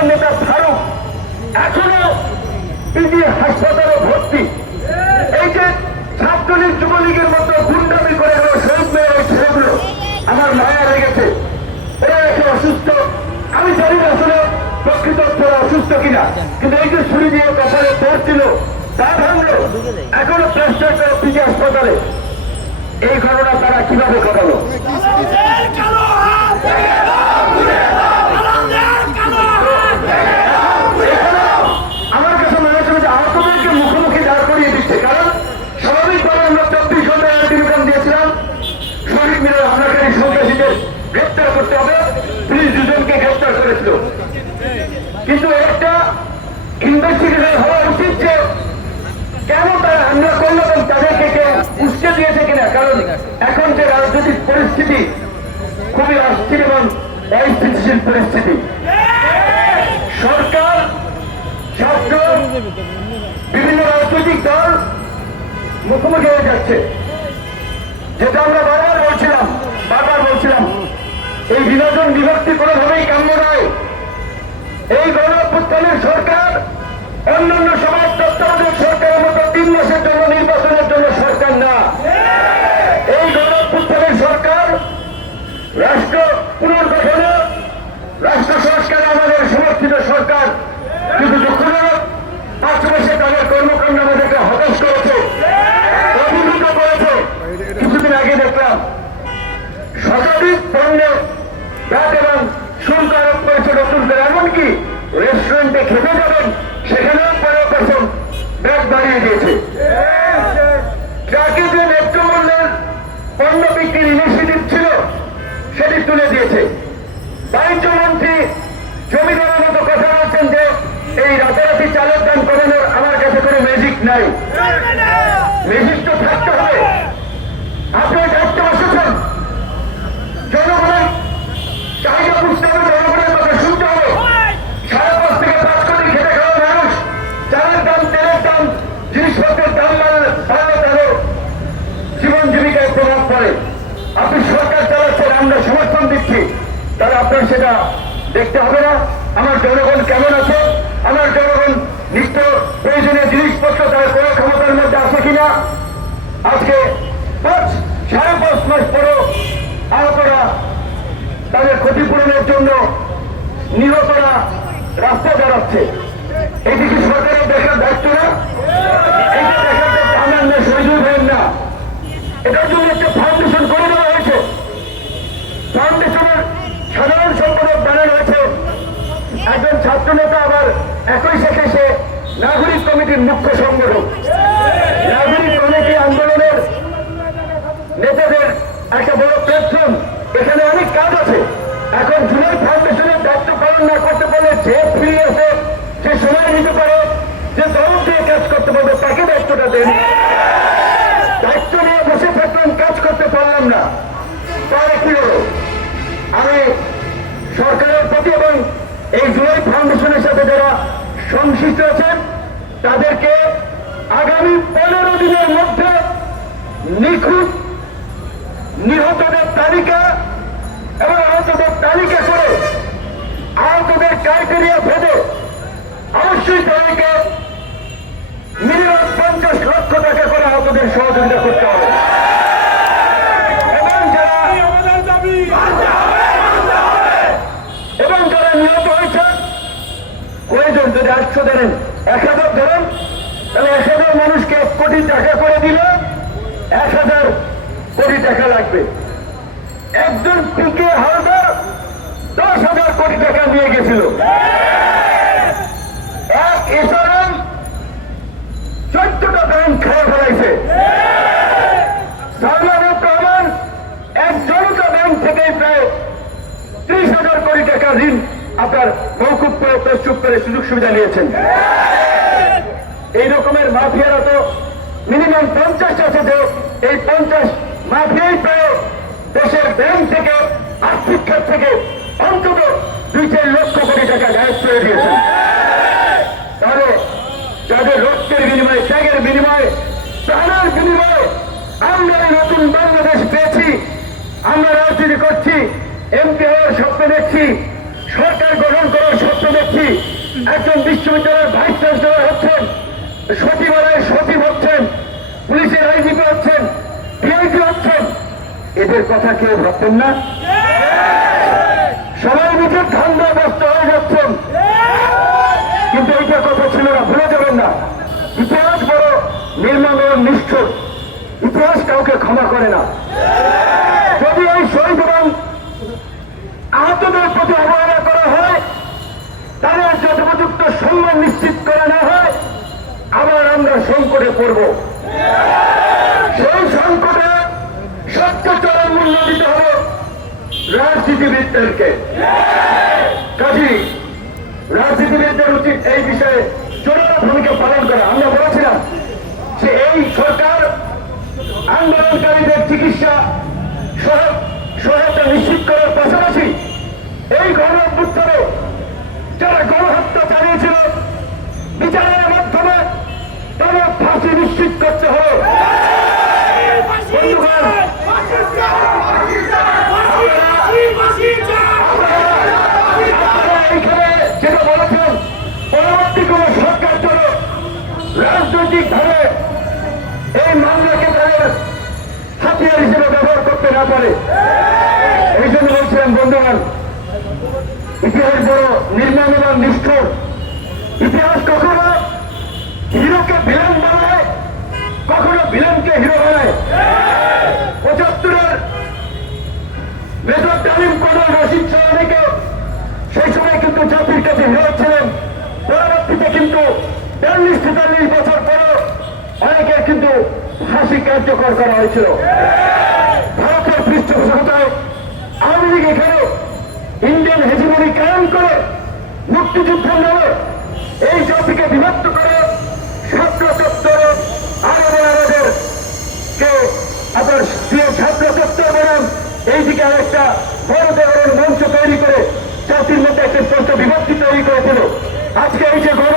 দলের নেতা ফারুক, এখনও পিজি হাসপাতালে ভর্তি। এই যে ছাত্রলীগ যুবলীগের মতো গুন্ডামি করে গেল শহীদ মেয়ের ওই ছেলেগুলো আমার মায়া লেগেছে। ওরা একে অসুস্থ। আমি জানি না আসলে প্রকৃত অর্থে অসুস্থ কিনা। কিন্তু এই যে ছুরি দিয়ে কপালে পড়ছিল তা ভাঙলো, এখনও প্রেসিডেন্ট পিজি হাসপাতালে। এই ঘটনা তারা কীভাবে ঘটালো? সন্ত্রাসীদের গ্রেপ্তার করতে হবে। পুলিশ দুজনকে গ্রেপ্তার করেছিল। কিন্তু একটা ইনভেস্টিগেশন হওয়া উচিত যে কেন তারা হামলা করল এবং তাদেরকে কেউ উস্কে দিয়েছে কিনা। কারণ এখন যে রাজনৈতিক পরিস্থিতি খুবই অস্থির এবং অস্থিতিশীল পরিস্থিতি। সরকার বিভিন্ন রাজনৈতিক দল মুখোমুখি হয়ে যাচ্ছে। যেটা আমরা বলছিলাম এই বিভাজন বিভক্তি কোনোভাবেই কাম্য নয়। এই গণ সরকার অন্যান্য সমাজ তত্ত্বাবধায়ক সরকারের মতো তিন মাসের জন্য নির্বাচনের জন্য সরকার না এই গণঅভ্যুত্থানের সরকার রাষ্ট্র পুনর্গঠনে রাষ্ট্র সংস্কারে আমাদের সমর্থিত সরকার কিন্তু দুঃখজনক পাঁচ মাসে তাদের কর্মকাণ্ড আমাদেরকে হতাশ করেছে অভিভূত করেছে কিছুদিন আগে দেখলাম শতাধিক পণ্যে ব্যাট এবং শুল্ক আরোপ করেছে নতুন এমনকি রেস্টুরেন্টে খেতে যাবেন সেখানেও পনেরো পার্সেন্ট ব্যাট বাড়িয়ে দিয়েছে। যাকে যে ন্যায্য মূল্যের পণ্য বিক্রির ইনিশিয়েটিভ ছিল সেটি তুলে দিয়েছে। বাণিজ্য মন্ত্রী জমিদারের মতো কথা বলছেন যে এই রাতারাতি চালের দাম কমানোর আমার কাছে কোনো ম্যাজিক নাই। ম্যাজিক তো থাকতে হবে। পড়ে আপনি সরকার চালাচ্ছেন, আমরা সমর্থন দিচ্ছি। তাহলে আপনার সেটা দেখতে হবে না। আমার জনগণ কেমন আছে? আমার জনগণ নিত্য প্রয়োজনীয় জিনিসপত্র তার কোনো ক্ষমতার মধ্যে আছে কিনা? আজকে পাঁচ, সাড়ে পাঁচ মাস পরেও আহতরা তাদের ক্ষতিপূরণের জন্য নিহতরা রাস্তা দাঁড়াচ্ছে। এটি কি সরকারের দেখার দায়িত্ব না এটা দেখার দায়িত্ব আমার না শহীদুল ভাইয়ের না এটার জন্য একটা ফাউন্ডেশন করে দেওয়া হয়েছে ফাউন্ডেশনের সাধারণ সম্পাদক বানানো হয়েছে একজন ছাত্র নেতা আবার একই সাথে সে নাগরিক কমিটির মুখ্য সংগঠক। নাগরিক কমিটি আন্দোলনের নেতাদের একটা বড় প্ল্যাটফর্ম। এখানে অনেক কাজ আছে। এখন জুলাই ফাউন্ডেশনের দায়িত্ব পালন না করতে পারলে যে ফ্রি আছে যে সময় নিতে পারে, যে দল দিয়ে কাজ করতে পারবে, তাকে দায়িত্বটা দেন। দায়িত্ব নিয়ে বসে থাকলাম কাজ করতে পারলাম না। তাহলে কি হলো? আমি সরকারের প্রতি এবং এই জুলাই ফাউন্ডেশনের সাথে যারা সংশ্লিষ্ট আছেন, তাদেরকে আগামী পনেরো দিনের মধ্যে নিখুঁত নিহতদের তালিকা এবং আহতদের তালিকা করে আহতদের ক্রাইটেরিয়া ভেদে অবশ্যই তাদেরকে মিনিমাম পঞ্চাশ লক্ষ টাকা করে আহতদের সহযোগিতা করতে হবে এবং যারা আমাদের দাবি এবং যারা নিহত হয়েছে প্রয়োজন যদি আটশো ধরেন এক হাজার ধরেন তাহলে এক হাজার মানুষকে এক কোটি টাকা করে দিলে এক হাজার কোটি টাকা লাগবে। একজন পিকে হালদার দশ হাজার কোটি টাকা নিয়ে গেছিল। এক চোদ্দটা ব্যাংক খেয়ে ফেলাইছে ব্যাংক থেকে প্রায় ত্রিশ হাজার কোটি টাকা ঋণ আপনার মৌকুব করে প্রস্তুত করে সুযোগ সুবিধা নিয়েছেন। এই রকমের মাফিয়ারা তো মিনিমাম পঞ্চাশ আছে যে এই পঞ্চাশ মাফিয়াই প্রায় দেশের ব্যাংক থেকে, আর্থিক খাত থেকে অন্তত দুই চার লক্ষ কোটি টাকা গায়েব করে দিয়েছেন তাহলে যাদের রক্তের বিনিময়ে, ত্যাগের বিনিময়ে, প্রাণের বিনিময়ে আমরা নতুন বাংলাদেশ পেয়েছি, আমরা রাজনীতি করছি, এমপি হওয়ার স্বপ্ন দেখছি, সরকার গঠন করার স্বপ্ন দেখছি, একজন বিশ্ববিদ্যালয়ের ভাইস চ্যান্সেলর হচ্ছেন, সচিবালয়ের সচিব হচ্ছেন পুলিশের আইজিপি হচ্ছেন ডিআইজি হচ্ছেন এদের কথা কেউ ভাবতেন না? সবাই নিজের ধান্দা ব্যস্ত হয়ে যাচ্ছেন। কিন্তু এইটা কথা ছিল না, ভুলে যাবেন না। ইতিহাস বড় নির্মম এবং নিষ্ঠুর। ইতিহাস কাউকে ক্ষমা করে না। যদি এই শহীদ এবং আহতদের প্রতি অবহেলা করা হয়, তাদের যথোপযুক্ত সম্মান নিশ্চিত করা না হয়, আবার আমরা সংকটে পড়ব। রাজনীতিবিদদেরকে। কাজী, রাজনীতিবিদদের উচিত এই বিষয়ে জোরালো ভূমিকা পালন করা। আমরা বলেছিলাম যে এই সরকার আন্দোলনকারীদের চিকিৎসা সহায়তা নিশ্চিত করার পাশাপাশি এই গণ অভ্যুত্থানে যারা গণহত্যা চালিয়েছিল, বিচারের মাধ্যমে তাদের ফাঁসি নিশ্চিত করতে হবে। হিসেবে ব্যবহার করতে না পারে। এই জন্য বলছিলাম, বন্ধুগণ, ইতিহাস বড় নির্মম এবং নিষ্ঠুর ইতিহাস কখনো হিরোকে ভিলেন বানায়, কখনো ভিলেনকে হিরো বানায়। পঁচাত্তরের মেজর তালিম রশিদ সাহানিকে সেই সময় কিন্তু জাতির কাছে হিরো ছিলেন। পরবর্তীতে কিন্তু তেতাল্লিশ বছর পরও অনেকের কিন্তু ফাঁসি কার্যকর করা হয়েছিল। ভারতের পৃষ্ঠপোষকতায় আওয়ামী লীগ এখানে ইন্ডিয়ান হেজিমনি কায়েম করে মুক্তিযুদ্ধের নামে এই জাতিকে বিভক্ত করে ছাত্র চত্বরে আরও আমাদের কে আপনার প্রিয় ছাত্র চত্বর বনাম, এইদিকে আরেকটা বড় ধরনের মঞ্চ তৈরি করে জাতির মধ্যে একটা স্পষ্ট বিভক্তি তৈরি করেছিল আজকে এই যে গণ